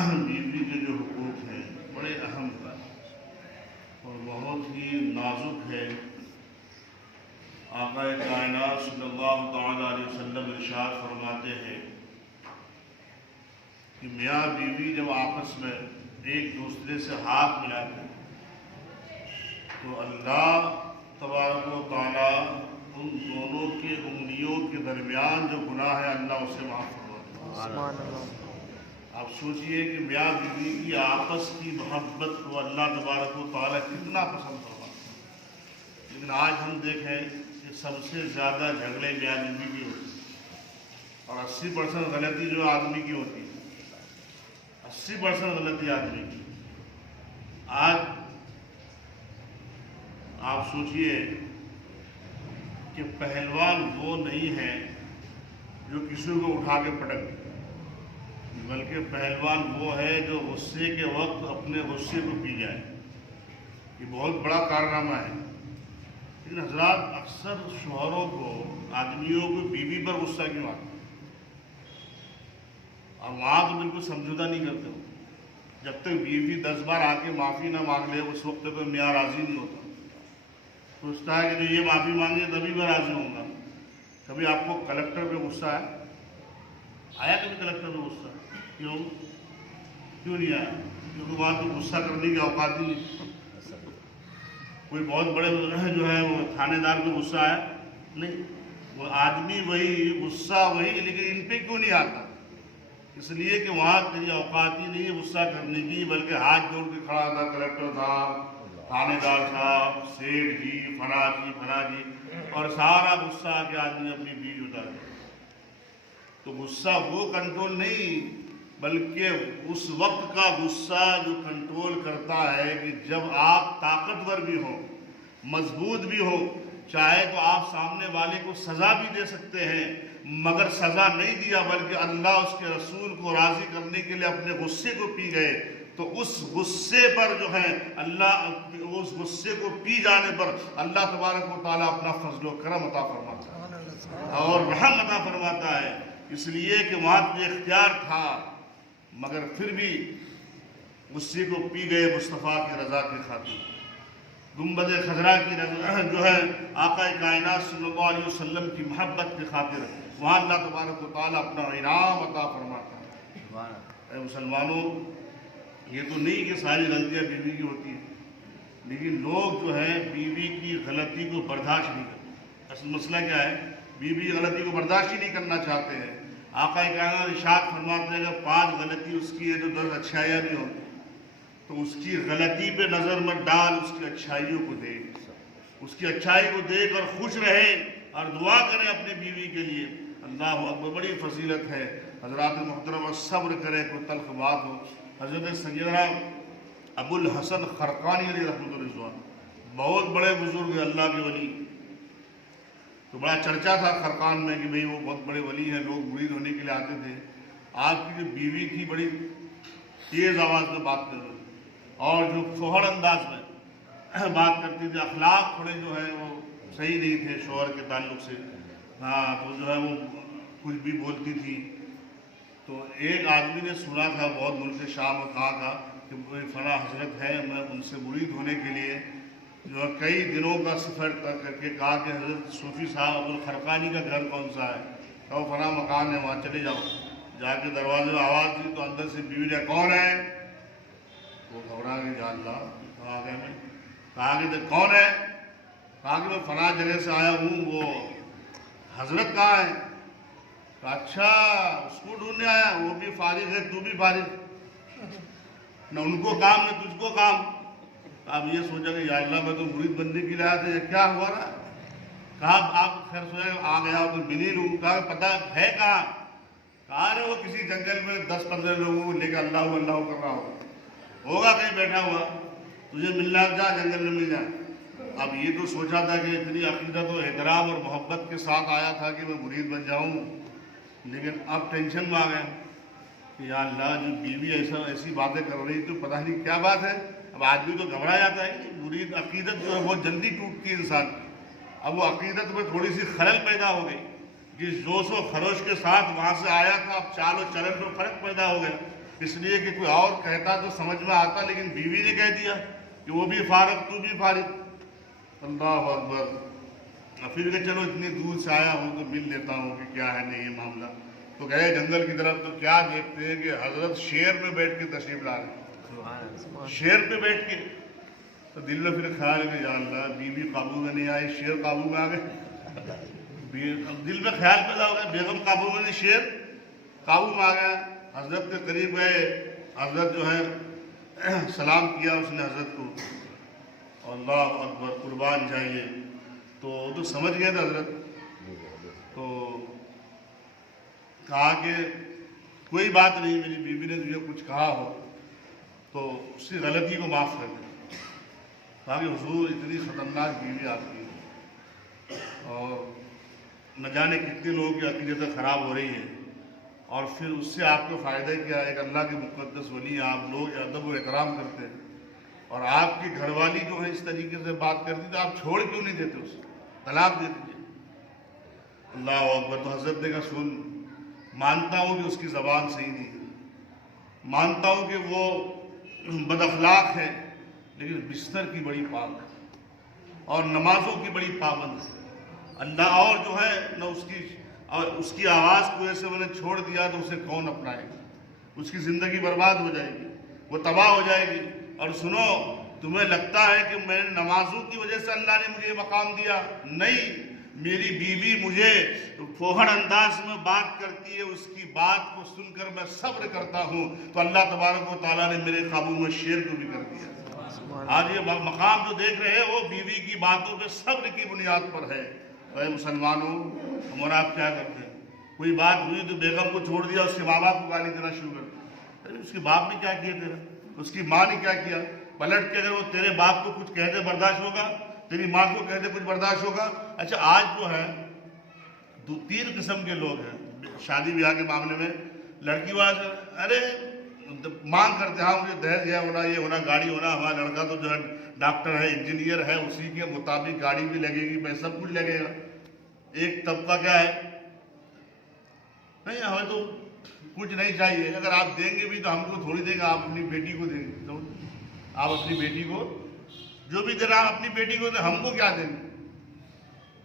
بیوی کے جو حقوق ہیں بڑے اہم ہیں اور بہت ہی نازک ہے۔ آقا کائنات صلی اللہ تعالیٰ علیہ وسلم ارشاد فرماتے ہیں کہ میاں بیوی جب آپس میں ایک دوسرے سے ہاتھ ملاتے ہیں تو اللہ تبارک و تعالیٰ ان دونوں کے انگلیوں کے درمیان جو گناہ ہے اللہ اسے معاف فرماتا ہے۔ آپ سوچئے کہ میاں بیوی کی آپس کی محبت کو اللہ تبارک و تعالیٰ کتنا پسند فرماتا ہے، لیکن آج ہم دیکھیں کہ سب سے زیادہ جھگڑے میاں بیوی کی ہوتی ہیں اور 80% غلطی جو آدمی کی ہوتی ہے، 80% غلطی آدمی کی۔ آج آپ سوچئے کہ پہلوان وہ نہیں ہے جو کسی کو اٹھا کے پٹک دے، بلکہ پہلوان وہ ہے جو غصے کے وقت اپنے غصے کو پی جائے۔ یہ بہت بڑا کارنامہ ہے، لیکن حضرات اکثر شوہروں کو، آدمیوں کو بیوی پر غصہ کیوں آتا ہے؟ اور وہاں تو بالکل سمجھوتا نہیں کرتے ہو۔ جب تک بیوی 10 بار آ کے معافی نہ مانگ لے اس وقت تک میاں راضی نہیں ہوتا، سوچتا ہے کہ جو یہ معافی مانگے تبھی میں راضی ہوں گا۔ کبھی آپ کو کلکٹر پہ غصہ آیا کبھی کلکٹر پہ غصہ؟ کیوں نہیں آیا؟ کیونکہ وہاں تو غصہ کرنے کی اوقات ہی نہیں۔ کوئی بہت بڑے جو ہے وہ تھانے دار پہ غصہ آیا نہیں، وہ آدمی وہی، غصہ وہی، لیکن ان پہ کیوں نہیں آتا؟ اس لیے کہ وہاں تیری اوقات ہی نہیں ہے غصہ کرنے کی، بلکہ ہاتھ جوڑ کے کھڑا تھا کلکٹر صاحب، تھانے دار صاحب، سیٹھ جی، فلاں جی، اور سارا غصہ آ کے آدمی اپنی بیوی اتار دے۔ تو غصہ وہ کنٹرول نہیں، بلکہ اس وقت کا غصہ جو کنٹرول کرتا ہے کہ جب آپ طاقتور بھی ہو، مضبوط بھی ہو، چاہے تو آپ سامنے والے کو سزا بھی دے سکتے ہیں، مگر سزا نہیں دیا بلکہ اللہ اس کے رسول کو راضی کرنے کے لیے اپنے غصے کو پی گئے، تو اس غصے پر جو ہے اللہ، اس غصے کو پی جانے پر اللہ تبارک و تعالیٰ اپنا فضل و کرم عطا فرماتا ہے اور رحم عطا فرماتا ہے۔ اس لیے کہ وہاں تو اختیار تھا، مگر پھر بھی غصے کو پی گئے مصطفیٰ کی رضا کی خاطر، گنبد خضرا کی رضا جو ہے آقا کائنات صلی اللہ علیہ وسلم کی محبت کی خاطر، وہاں اللہ تبارک و تعالیٰ اپنا انعام عطا فرماتا ہے۔ اے مسلمانوں، یہ تو نہیں کہ ساری غلطیاں بیوی کی ہوتی ہیں، لیکن لوگ جو ہے بیوی کی غلطی کو برداشت نہیں کرتے۔ اصل مسئلہ کیا ہے؟ بیوی کی غلطی کو برداشت ہی نہیں کرنا چاہتے ہیں۔ آقا کائنات ارشاد فرماتے ہیں کہ 5 غلطی اس کی ہے تو 10 اچھائیاں بھی ہوتی، تو اس کی غلطی پہ نظر مت ڈال، اس کی اچھائیوں کو دیکھ، اس کی اچھائی کو دیکھ اور خوش رہے اور دعا کریں اپنی بیوی کے لیے۔ اللہ اکبر، بڑی فضیلت ہے۔ حضرات محترم صبر کرے، کوئی تلخ بات ہو۔ حضرت سیدنا ابو الحسن خرقانی علیہ رحمۃ اللہ، بہت بڑے بزرگ اللہ کے ولی، تو بڑا چرچا تھا خرقان میں کہ بھئی وہ بہت بڑے ولی ہیں، لوگ مرید ہونے کے لیے آتے تھے۔ آپ کی جو بیوی تھی بڑی تیز آواز میں بات کر رہی اور جو فوہڑ انداز میں بات کرتی تھی، اخلاق تھوڑے جو ہیں وہ صحیح نہیں تھے شوہر کے تعلق سے، تو جو ہے وہ کچھ بھی بولتی تھی۔ تو ایک آدمی نے سنا تھا بہت ملک شام میں، کہا تھا کہ فلاں حضرت ہے، میں ان سے مرید ہونے کے لیے جو کئی دنوں کا سفر کر کے کہا کہ حضرت صوفی صاحب ابو الخرقانی کا گھر کون سا ہے؟ کہ وہ فلاں مکان ہے، وہاں چلے جاؤ۔ جا کے دروازے میں آواز دی تو اندر سے بیوی نے، کون ہے؟ وہ گھبرا گئی، یا اللہ کہا گیا میں، کہا کہ کون ہے؟ کہا کہ میں فلاں جگہ سے آیا ہوں، وہ حضرت کہاں ہے؟ کہا اچھا اس کو ڈھونڈنے آیا، وہ بھی فارغ ہے تو بھی فارغ، نہ ان کو کام نہ تجھ کو کام۔ اب یہ سوچا کہ یا اللہ میں تو مرید بننے کے لیے آیا تھا، یہ کیا ہوا رہا؟ کہا آپ خیر سوچا آ گیا ہو تو ملی لوں۔ کہا پتہ ہے کہاں؟ کہا رہے وہ کسی جنگل میں 10-15 لوگوں کو لے کے اللہ اللہ کر رہا ہوگا کہیں بیٹھا ہوا، تجھے ملنا جا جنگل میں مل جائے۔ اب یہ تو سوچا تھا کہ اتنی عقیدت و احترام اور محبت کے ساتھ آیا تھا کہ میں مرید بن جاؤں، لیکن اب ٹینشن میں آ گیا کہ یا اللہ جو بیوی ایسی باتیں کر رہی تو پتہ نہیں کیا بات ہے۔ اب آدمی تو گھبرا جاتا ہے کہ مرید عقیدت جو ہے بہت جلدی ٹوٹتی ہے انسان کی۔ اب وہ عقیدت میں تھوڑی سی خلل پیدا ہو گئی، جس جوش و خروش کے ساتھ وہاں سے آیا تھا اب چال و چلن میں فرق پیدا ہو گیا۔ اس لیے کہ کوئی اور کہتا تو سمجھ میں آتا، لیکن بیوی نے کہہ دیا کہ وہ بھی فارغ تو بھی فارغ. اللہ اکبر. پھر کہ چلو اتنی دور سے آیا ہوں تو مل لیتا ہوں کہ کیا ہے نہیں یہ معاملہ. تو گئے جنگل کی طرف، تو کیا دیکھتے ہیں کہ حضرت شیر پہ بیٹھ کے تشریف لا رہے. شیر پہ بیٹھ کے. تو دل میں پھر خیال ہے کہ یا اللہ بیوی قابو میں نہیں آئی، شیر قابو میں آ گئے. دل میں خیال پیدا ہو گیا بیگم قابو میں نہیں، شیر قابو میں آ گیا. حضرت کے قریب گئے، حضرت جو ہے سلام کیا اس نے حضرت کو. اللہ اکبر، قربان جائیے. تو سمجھ گئے تھے حضرت. تو کہا کہ کوئی بات نہیں، میری بیوی نے تجھے کچھ کہا ہو تو اس کی غلطی کو معاف کر دیں. کہا کہ حضور اتنی خطرناک بیوی آپ کی، اور نہ جانے کتنے لوگوں کی عقیدت خراب ہو رہی ہے، اور پھر اس سے آپ کو فائدہ کیا ہے؟ ایک اللہ کے مقدس ولی ہیں آپ، لوگ ادب و احترام کرتے ہیں، اور آپ کی گھر والی جو ہے اس طریقے سے بات کرتی تو آپ چھوڑ کیوں نہیں دیتے؟ اسے طلاق دے دیجیے. اللہ اکبر. تو حضرت نے کہا سن، مانتا ہوں کہ اس کی زبان صحیح نہیں ہے، مانتا ہوں کہ وہ بد اخلاق ہے، لیکن بستر کی بڑی پاک ہے اور نمازوں کی بڑی پابند ہے. اللہ اور جو ہے نہ اس کی آواز کو ایسے میں نے چھوڑ دیا تو اسے کون اپنائے گا؟ اس کی زندگی برباد ہو جائے گی، وہ تباہ ہو جائے گی. اور سنو، تمہیں لگتا ہے کہ میں نے نمازوں کی وجہ سے اللہ نے مجھے یہ مقام دیا؟ نہیں، میری بیوی مجھے فوہڑ انداز میں بات کرتی ہے، اس کی بات کو سن کر میں صبر کرتا ہوں، تو اللہ تبارک و تعالیٰ نے میرے قابو میں شیر کو بھی کر دیا. آج یہ مقام جو دیکھ رہے ہیں وہ بیوی کی باتوں پہ صبر کی بنیاد پر ہے. اے مسلمانوں، ہم اور آپ کیا کرتے ہیں؟ کوئی بات ہوئی تو بیگم کو چھوڑ دیا، اس کے ماں باپ کو گالی دینا شروع کر دیا. اس کے باپ نے کیا کیا تیرا؟ اس کی ماں نے کیا کیا؟ پلٹ کے اگر وہ تیرے باپ کو کچھ کہہ دے برداشت ہوگا؟ تیری ماں کو کہہ دے کچھ برداشت ہوگا؟ اچھا آج جو ہے 3 قسم کے لوگ ہیں شادی بیاہ کے معاملے میں. لڑکی والے ارے مانگ کرتے، ہاں مجھے دہیج یہ ہونا، یہ ہونا، گاڑی ہونا، ہمارا لڑکا تو جو ہے ڈاکٹر ہے، انجینئر ہے، اسی کے مطابق گاڑی بھی لگے گی، پیسہ سب کچھ لگے گا. ایک طبقہ کیا ہے، نہیں ہمیں تو کچھ نہیں چاہیے، اگر آپ دیں گے بھی تو ہم کو تھوڑی دیں گے، آپ اپنی بیٹی کو دیں گے. آپ اپنی بیٹی کو جو بھی دینا آپ اپنی بیٹی کو دیں، ہم کو کیا دیں گے.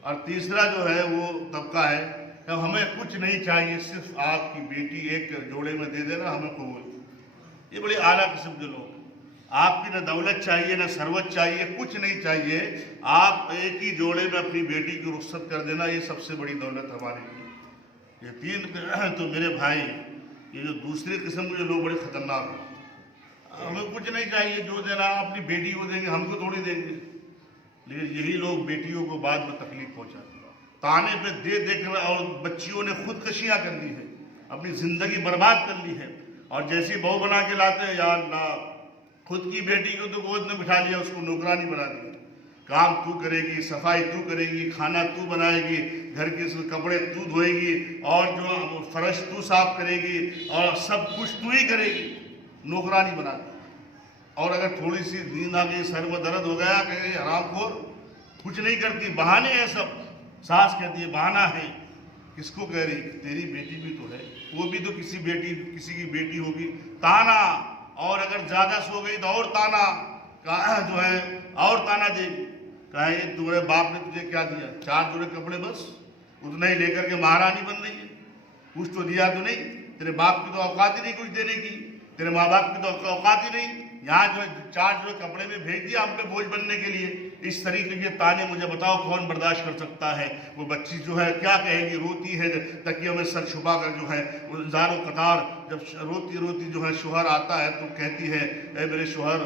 اور تیسرا جو ہے وہ طبقہ ہے کہ ہمیں کچھ نہیں چاہیے، صرف آپ کی بیٹی ایک جوڑے میں دے دینا، ہمیں قبول. یہ بڑی اعلیٰ قسم کے لوگ. آپ کی نہ دولت چاہیے، نہ ثروت چاہیے، کچھ نہیں چاہیے، آپ ایک ہی جوڑے میں اپنی بیٹی کی رخصت کر دینا، یہ سب سے بڑی دولت ہمارے لیے. یہ 3 تو میرے بھائی، یہ جو دوسری قسم کے لوگ بڑے خطرناک ہیں. ہمیں کچھ نہیں چاہیے، جو دینا اپنی بیٹی کو دیں گے، ہم کو تھوڑی دیں گے. لیکن یہی لوگ بیٹیوں کو بعد میں تکلیف پہنچاتے ہیں، تانے پہ دے کر، اور بچیوں نے خودکشیاں کر لی ہے، اپنی زندگی برباد کر لی ہے. اور جیسی بہو بنا کے لاتے ہیں، یا اللہ، خود کی بیٹی کو تو گود میں بٹھا لیا، اس کو نوکرانی بنا دیا. کام تو کرے گی، صفائی تو کرے گی، کھانا تو بنائے گی، گھر کے کپڑے تو دھوئے گی، اور جو فرش تو صاف کرے گی، اور سب کچھ تو ہی کرے گی، نوکرانی بنا دی. اور اگر تھوڑی سی نیند آ گئی، سر میں درد ہو گیا، کہ حرام خور، کچھ نہیں کرتی، بہانے ہیں سب. ساس کہتی ہے بہانہ ہے. کس کو کہہ رہی؟ تیری بیٹی بھی تو ہے، وہ بھی تو کسی کی بیٹی ہوگی. تانا، اور اگر زیادہ سو گئی تو اور تانا جو ہے، اور تانا دے گی. کہیں تمہارے باپ نے تجھے کیا دیا؟ 4 جوڑے کپڑے بس، اتنا ہی لے کر کے مہارانی بن رہی ہے. کچھ تو دیا تو نہیں؟ تیرے باپ کی تو اوقات ہی نہیں کچھ دینے کی، تیرے ماں باپ کی تو اوقات ہی نہیں. یہاں جو ہے 4 جوڑے کپڑے میں بھیج دیا ہم پہ بوجھ بننے کے لیے. اس طریقے کے تانے مجھے بتاؤ کون برداشت کر سکتا ہے؟ وہ بچی جو ہے کیا کہے گی؟ روتی ہے تکیوں میں سر چھپا کر، جو ہے زار و قطار. جب روتی روتی جو ہے شوہر آتا ہے تو کہتی ہے اے میرے شوہر،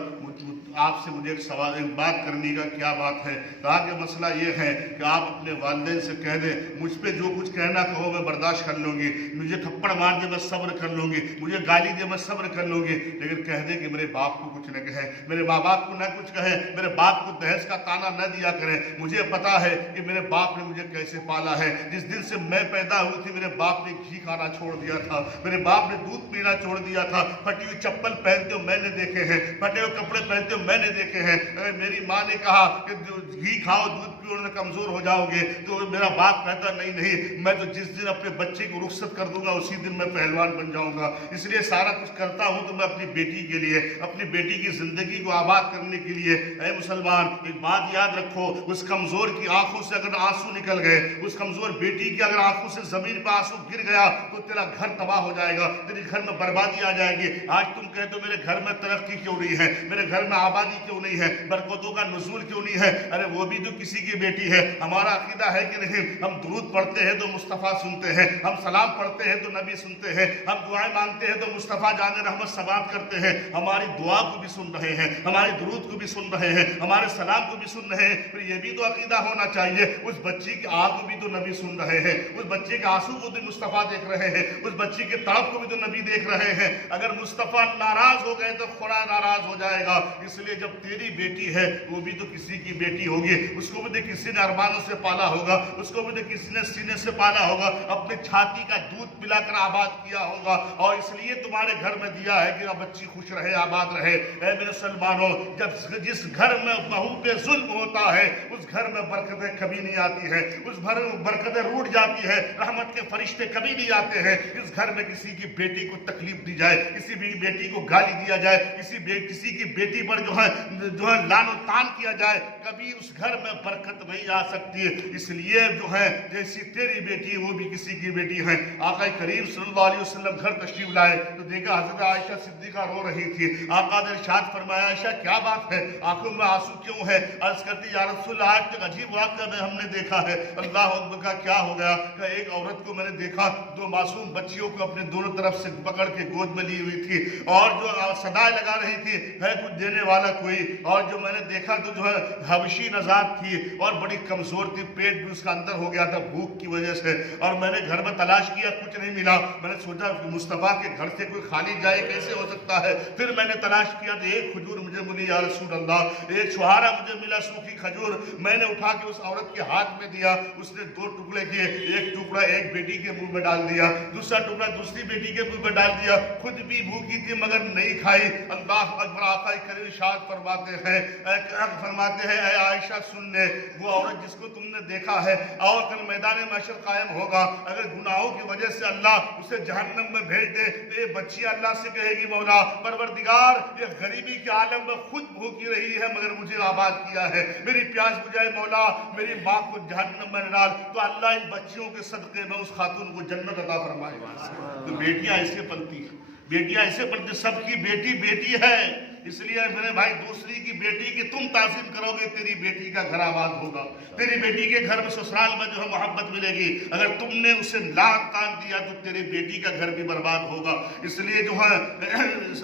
آپ سے مجھے ایک بات کرنے کا. کیا بات ہے؟ کہا کہ مسئلہ یہ ہے کہ آپ اپنے والدین سے کہہ دیں، مجھ پہ جو کچھ کہنا کہو میں برداشت کر لوں گی، مجھے تھپڑ مار دے میں صبر کر لوں گی، مجھے گالی دے میں صبر کر لوں گی، لیکن کہہ دے کہ میرے باپ کو کچھ نہ کہے، میرے ماں باپ کو نہ کچھ کہے، میرے باپ کو دہیج کا تانا نہ دیا کرے. مجھے پتا ہے کہ میرے باپ نے مجھے کیسے پالا ہے. جس دن سے میں پیدا ہوئی تھی، میرے باپ نے گھی کھانا چھوڑ دیا تھا، میرے باپ نے دودھ پینا چھوڑ دیا تھا. پھٹی ہوئی چپل پہنتے ہو میں نے دیکھے ہیں، پھٹے ہوئے کپڑے پہنتے ہو میں نے دیکھے ہیں. میری ماں نے کہا کہ گھی کھاؤ، دودھ پیو، بھی کمزور ہو جاؤ گے. تو میرا باپ کہتا نہیں نہیں, میں تو جس دن اپنے بچے کو رخصت کر دوں گا اسی دن میں پہلوان بن جاؤں گا. اس لیے سارا کچھ کرتا ہوں تو میں اپنی بیٹی کے لیے, اپنی بیٹی کی زندگی کو آباد کرنے کے لیے. اے مسلمان, ایک بات یاد رکھو, اس کمزور کی آنکھوں سے اگر آنسو نکل گئے, اس کمزور بیٹی کی اگر آنکھوں سے زمین پہ آنسو گر گیا تو تیرا گھر تباہ ہو جائے گا, تیرے گھر میں بربادی آ جائے گی. آج تم کہتے ہو میرے گھر میں ترقی کیوں نہیں ہے, میرے گھر میں آبادی کیوں نہیں ہے, برکتوں کا نزول کیوں نہیں ہے؟ ارے وہ بھی تو کسی کی بیٹی ہے. ہمارا عقیدہ ہے کہ نہیں, ہم درود پڑھتے ہیں تو مصطفیٰ سنتے ہیں, ہم سلام پڑھتے ہیں تو نبی سنتے ہیں, ہم دعائیں مانگتے ہیں تو مصطفیٰ جان رحمت سماعت کرتے ہیں. ہماری دعا کو بھی سن رہے ہیں, ہمارے درود کو بھی سن رہے ہیں, ہمارے سلام کو بھی سن رہے ہیں. پھر یہ بھی تو عقیدہ ہونا چاہیے, اس بچی کی آہ کو بھی تو نبی سن رہے ہیں, اس بچے کے آنسو کو بھی مصطفیٰ دیکھ رہے ہیں, اس بچی کے تڑپ کو بھی تو نبی دیکھ رہے ہیں. اگر مصطفیٰ ناراض ہو گئے تو خدا ناراض ہو جائے گا. اس لیے جب تیری بیٹی ہے وہ بھی تو کسی کی بیٹی ہوگی, اس کو بھی تو کسی نے ارمانوں سے پالا ہوگا, اس کو بھی تو کسی نے سینے سے پالا ہوگا, اپنے چھاتی کا دودھ پلا کر آباد کیا ہوگا, اور اس لیے تمہارے گھر میں دیا ہے کہ بچی خوش رہے, آباد رہے. اے میرے مسلمانوں, جس گھر میں بہو پہ ظلم ہوتا ہے اس گھر میں برکتیں کبھی نہیں آتی ہے, اس گھر میں برکتیں روٹ جاتی ہے, رحمت کے فرشتے کبھی نہیں آتے ہیں. اس گھر میں کسی کی بیٹی کو تکلیف دی جائے, کسی بھی بیٹی کو گالی دیا جائے, کسی کی بیٹی پر جو ہے لان و تان کیا جائے, کبھی اس گھر میں برکت نہیں آ سکتی. اس لیے جو ہے جیسی تیری بیٹی وہ بھی کسی کی بیٹی ہے. آقا کریم صلی اللہ علیہ وسلم گھر تشریف لائے تو دیکھا حضرت عائشہ صدیقہ رو رہی تھی. آقا نے ارشاد فرمایا, عائشہ کیا بات ہے, آنکھوں میں آنسو کیوں ہے؟ عرض کرتی, یا رسول اللہ, آج تک عجیب واقعہ میں ہم نے دیکھا ہے. اللہ اکبر, کا کیا ہو گیا؟ کہ ایک عورت کو میں نے دیکھا, دو معصوم بچیوں کو اپنے دونوں طرف سے پکڑ کے گود میں لی ہوئی تھی, اور جو صدائیں لگا رہی تھی, ہے کچھ دینے والا کوئی. اور جو میں نے دیکھا تو جو ہے حبشی نژاد تھی اور بڑی کمزور تھی, پیٹ بھی اس کا اندر ہو گیا تھا بھوک کی وجہ سے. اور میں نے گھر میں تلاش کیا, کچھ نہیں ملا. میں نے سوچا مصطفیٰ کے گھر سے کوئی خالی جائے کیسے ہو سکتا ہے. پھر میں نے تلاش کیا تو ایک کھجور مجھے ملی یا رسول اللہ, ایک چھہارا مجھے ملا سوکھی کھجور. میں نے اٹھا کے اس عورت کے ہاتھ میں دیا, اس نے دو ٹکڑے کیے, ایک ٹکڑا ایک بیٹی کے منہ میں ڈال دیا, دوسرا ٹکڑا دوسری بیٹی کے منہ میں ڈال دیا. خود بھی بھوکی تھی مگر نہیں کھائی. اللہ اکبر, آقا کریم ارشاد فرماتے ہیں, اے عائشہ سن لے, وہ عورت جس کو تم نے دیکھا ہے اور کل میدان محشر قائم ہوگا, اگر گناہوں کی وجہ سے اللہ اسے جہنم میں بھیج دے تو یہ بچی اللہ سے کہے گی, مولا پروردگار, یہ غریبی کے عالم میں خود بھوکی رہی ہے مگر مجھے آباد کیا ہے, میری پیاس بجھائے مولا, میری ماں کو جہنم میں ڈال. تو اللہ ان بچیوں کے صدقے میں اس خاتون کو جنت عطا فرمائے. تو بیٹیاں ایسے پلتی ہیں, بیٹیاں ایسے پلتی, سب کی بیٹی بیٹی ہے. اس لیے میرے بھائی, دوسری کی بیٹی کی تم تعظیم کرو گے, تیری بیٹی کا گھر آباد ہوگا, تیری بیٹی کے گھر میں سسرال میں جو ہے محبت ملے گی. اگر تم نے اسے لان تان دیا تو تیری بیٹی کا گھر بھی برباد ہوگا. اس لیے جو ہے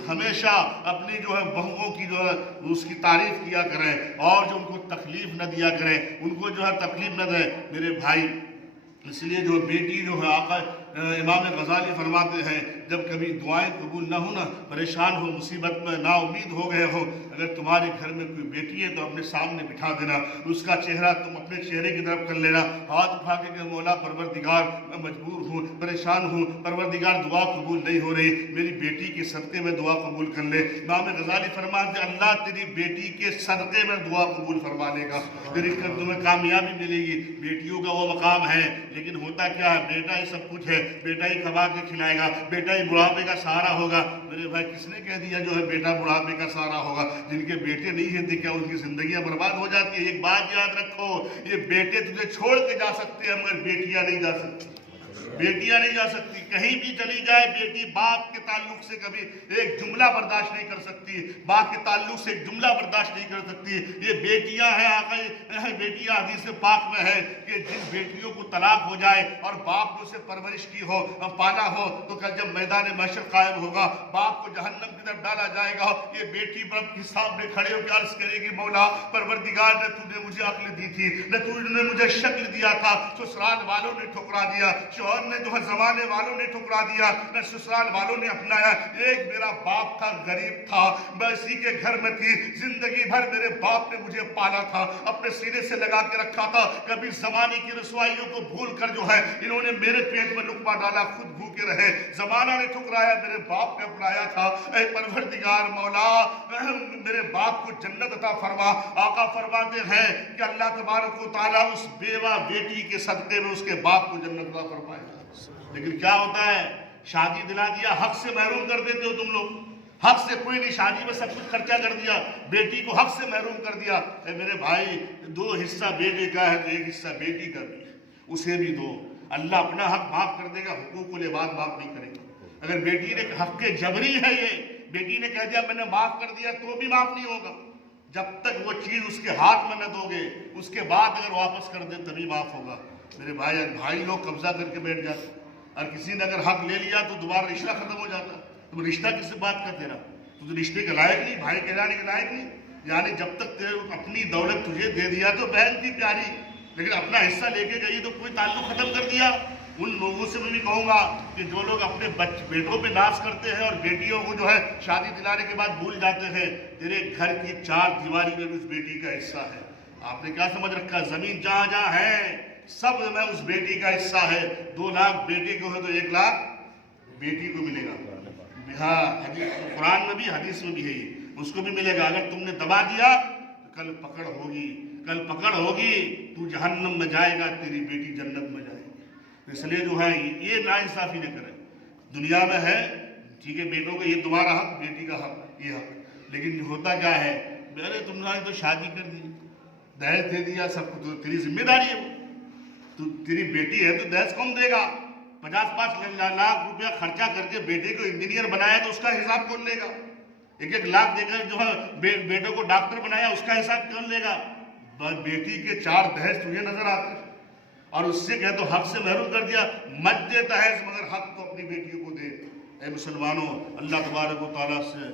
ہمیشہ اپنی جو ہے بہوؤں کی جو ہے اس کی تعریف کیا کریں, اور جو ان کو تکلیف نہ دیا کریں, ان کو جو ہے تکلیف نہ دیں میرے بھائی. اس لیے جو بیٹی جو ہے, آقا امام غزالی فرماتے ہیں, جب کبھی دعائیں قبول نہ ہو, نہ پریشان ہو, مصیبت میں نا امید ہو گئے ہو, اگر تمہارے گھر میں کوئی بیٹی ہے تو اپنے سامنے بٹھا دینا, اس کا چہرہ تم اپنے چہرے کی طرف کر لینا, ہاتھ اٹھا کے کہ مولا پروردگار, میں مجبور ہوں, پریشان ہوں, پروردگار دعا قبول نہیں ہو رہی, میری بیٹی کے صدقے میں دعا قبول کر لے. امام غزالی فرماتے ہیں, اللہ تیری بیٹی کے صدقے میں دعا قبول فرما لے گا, تیری تمہیں کامیابی ملے گی. بیٹیوں کا وہ مقام ہے, لیکن ہوتا کیا ہے, بیٹا ہی سب کچھ ہے, بیٹا ہی کما کے کھلائے گا, بیٹا ہی بڑھاپے کا سہارا ہوگا. میرے بھائی, کس نے کہہ دیا جو ہے بیٹا بڑھاپے کا سہارا ہوگا؟ جن کے بیٹے نہیں ہیں کیا ان کی زندگیاں برباد ہو جاتی ہے؟ ایک بات یاد رکھو, یہ بیٹے تجھے چھوڑ کے جا سکتے ہیں مگر بیٹیاں نہیں جا سکتی. بیٹیاں نہیں جا سکتی, کہیں بھی چلی جائے بیٹی باپ کے تعلق سے کبھی ایک جملہ برداشت نہیں کر سکتی, باپ کے تعلق سے ایک جملہ برداشت نہیں کر سکتی. یہ بیٹیاں ہیں, آقا بیٹیاں حدیث پاک میں ہے کہ جن بیٹیوں کو طلاق ہو جائے اور باپ نے اسے پرورش کی ہو, پالا ہو, تو کل جب میدان محشر قائم ہوگا, باپ کو جہنم کی طرف ڈالا جائے گا, یہ بیٹی پر حساب میں کھڑے ہو کے عرض کرے گی, مولا پروردگار, نہ تو نے مجھے عقل دی تھی, نہ تو نے مجھے شکل دیا تھا, سسرال والوں نے ٹھکرا دیا, شوہر نے جو ہے زمانے والوں نے ٹھکرا دیا, نہ سسرال والوں نے اپنایا. ایک میرا باپ تھا, غریب تھا, میں اسی کے گھر میں تھی, زندگی بھر میرے باپ نے مجھے پالا تھا, اپنے سینے سے لگا کے رکھا تھا. کبھی زمانے کی رسوائیوں کو بھول کر جو ہے انہوں نے میرے پیٹ میں لقمہ ڈالا, خود بھوک جھکے رہے. زمانہ نے ٹھکرایا, میرے باپ نے اپنایا تھا. اے پروردگار مولا میرے باپ کو جنت عطا فرما. آقا فرماتے ہیں کہ اللہ تبارک و تعالیٰ اس بیوہ بیٹی کے صدقے میں اس کے باپ کو جنت عطا فرمائے گا. لیکن کیا ہوتا ہے, شادی دلا دیا, حق سے محروم کر دیتے ہو تم لوگ. حق سے کوئی نہیں, شادی میں سب کچھ خرچہ کر دیا, بیٹی کو حق سے محروم کر دیا. اے میرے بھائی, 2 حصہ بیٹے کا ہے تو 1 حصہ بیٹی کا بھی, اسے بھی دو. اللہ اپنا حق معاف کر دے گا, حقوق العباد معاف نہیں کرے گا. اگر بیٹی نے حق کے جبری ہے, یہ بیٹی نے کہہ دیا میں نے معاف کر دیا, تو بھی معاف نہیں ہوگا. جب تک وہ چیز اس کے ہاتھ میں نہ دو گے, اس کے بعد اگر واپس کر دے تبھی معاف ہوگا. میرے بھائی لوگ قبضہ کر کے بیٹھ جاتے, اور کسی نے اگر حق لے لیا تو دوبارہ رشتہ ختم ہو جاتا. تم رشتہ کس سے بات کرتے رہا, تو رشتے کے لائق نہیں, بھائی کہلانے کے لائق نہیں. یعنی جب تک اپنی دولت تجھے دے دیا تو بہن تھی پیاری, لیکن اپنا حصہ لے کے گئی تو کوئی تعلق ختم کر دیا. ان لوگوں سے میں بھی کہوں گا کہ جو لوگ اپنے بیٹوں پہ ناز کرتے ہیں اور بیٹیوں کو جو ہے شادی دلانے کے بعد بھول جاتے ہیں, تیرے گھر کی 4 دیواری میں بھی اس بیٹی کا حصہ ہے. آپ نے کیا سمجھ رکھا, زمین جہاں جہاں ہے سب میں اس بیٹی کا حصہ ہے. 2 لاکھ بیٹے کو ہے تو 1 لاکھ بیٹی کو ملے گا. ہاں, قرآن میں بھی حدیث میں بھی ہے, یہ اس کو بھی ملے گا. اگر تم نے دبا دیا تو کل پکڑ ہوگی, تو جہنم میں جائے گا, تیری بیٹی جنت میں جائے گی. اس لیے جو ہے یہ ناانصافی نہ کرے. دنیا میں ہے ٹھیک ہے, بیٹوں کا یہ تمہارا حق, بیٹی کا حق, یہ حق. لیکن ہوتا کیا ہے, ارے تم نے تو شادی کر دی, دہیج دے دیا, سب کو تو تیری ذمہ داری ہے. تو تیری بیٹی ہے تو دہیج کون دے گا؟ 50 لاکھ روپیہ خرچہ کر کے بیٹے کو انجینئر بنایا تو اس کا حساب کون لے گا؟ 1 لاکھ دے کر جو ہے بیٹوں کو ڈاکٹر بنایا, اس کا حساب کون لے گا؟ بیٹی کے 4 دہیج تجھے نظر آتے ہیں, اور اس سے کہہ تو حق سے محروم کر دیا. مت دے دہیج مگر حق تو اپنی بیٹیوں کو دے. اے مسلمانوں, اللہ تبارک و تعالیٰ سے